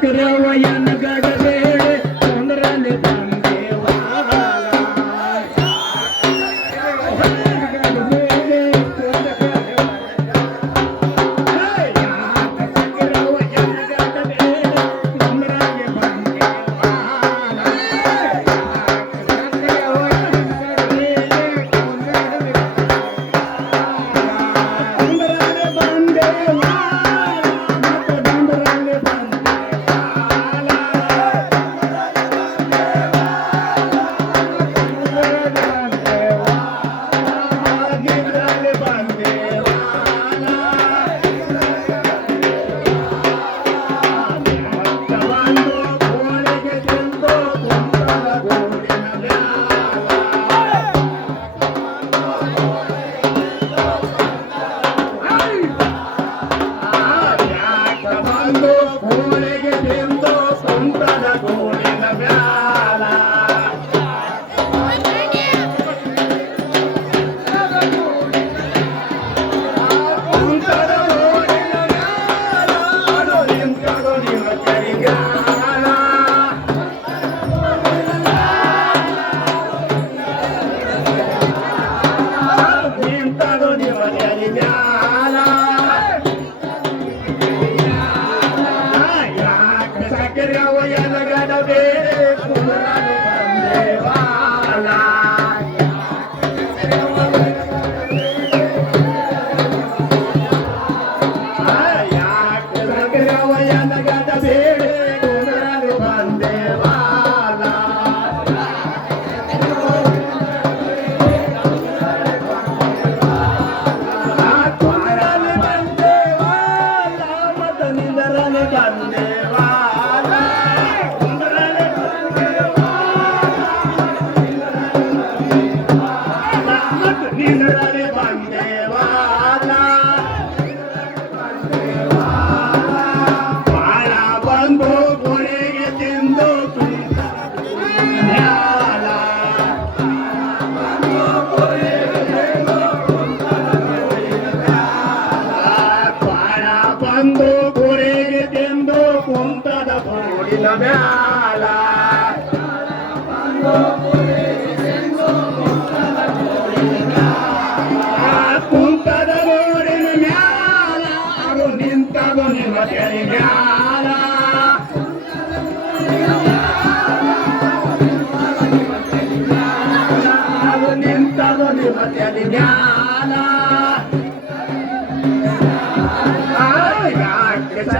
ಸಕ್ರವಯನ ಗಡಬೇಡೆ ಕುಂದ್ರಲೆ ಬಂದೇವಾ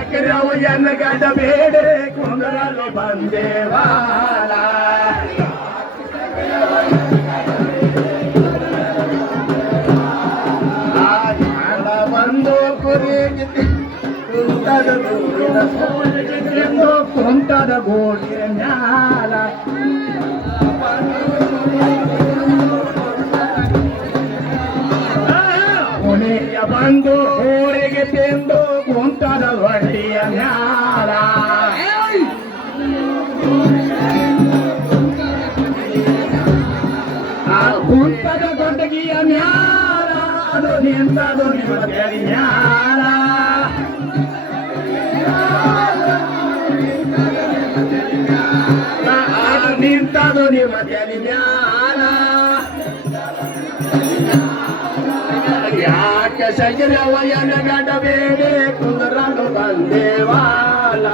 ಸಕ್ರವಯನ ಗಡಬೇಡೆ ಕುಂದ್ರಲೆ ಬಂದೇವಾಲ ಬಂದು ಕುರಿಗೆ ಕುಂತದ ಗೋಡಿಯ ಮ್ಯಾಲ ಕೊನೆಯ ಬಂದು ಊರಿಗೆ ತಿಂದು ಕುಂತದ ಒಡ್ಡಿಯ ಮ್ಯಾಲ ಕುಂತದ ಗೊಡ್ಡಗಿಯ ಮ್ಯಾಲ ಅದು ನಿಂತದು ನಿಮ್ಮ ತೆರಿ ಮ್ಯಾಲ ಅದು ನಿಂತದು ನಿಮ್ಮ ತೆರಿ ಮ್ಯಾಲ ಯಾಕೆ ಸಕ್ರವಯನ ಗಡಬೇಡೆ ಕುಂದ್ರಲು ಬಂದೇವಾಲ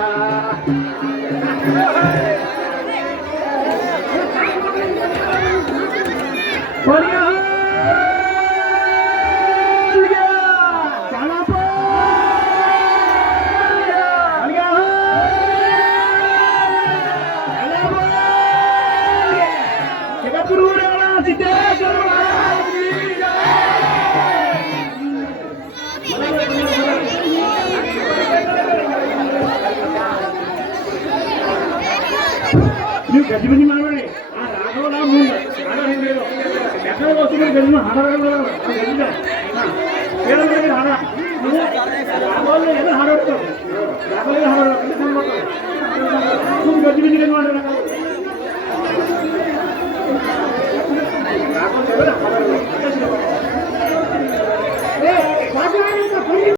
ನೀವು ಗಜಿಬಿಜಿ ಮಾಡಬೇಡಿ. ಆ ರಾಘವ ನಾವು ಮುಂದೆ ಹಾಡ ಹೇಳಬೇಕು. ಯಾಕಂದ್ರೆ ವಸ್ತುಗಳು ಗಜಿಮ ಹಾಡಬೇಕು. ಕೇಳಬೇಡಿ ಹಾಡ. ನೀವು ರಾಘವಲ್ಲಿ ಎಲ್ಲ ಹಾಡಬೇಕು. ರಾಘವಲ್ಲಿ ಹಾಡಬೇಕು. ಗಜಿಬಿಜಿ ಏನು ಮಾಡಬೇಕು. ರಾಘವ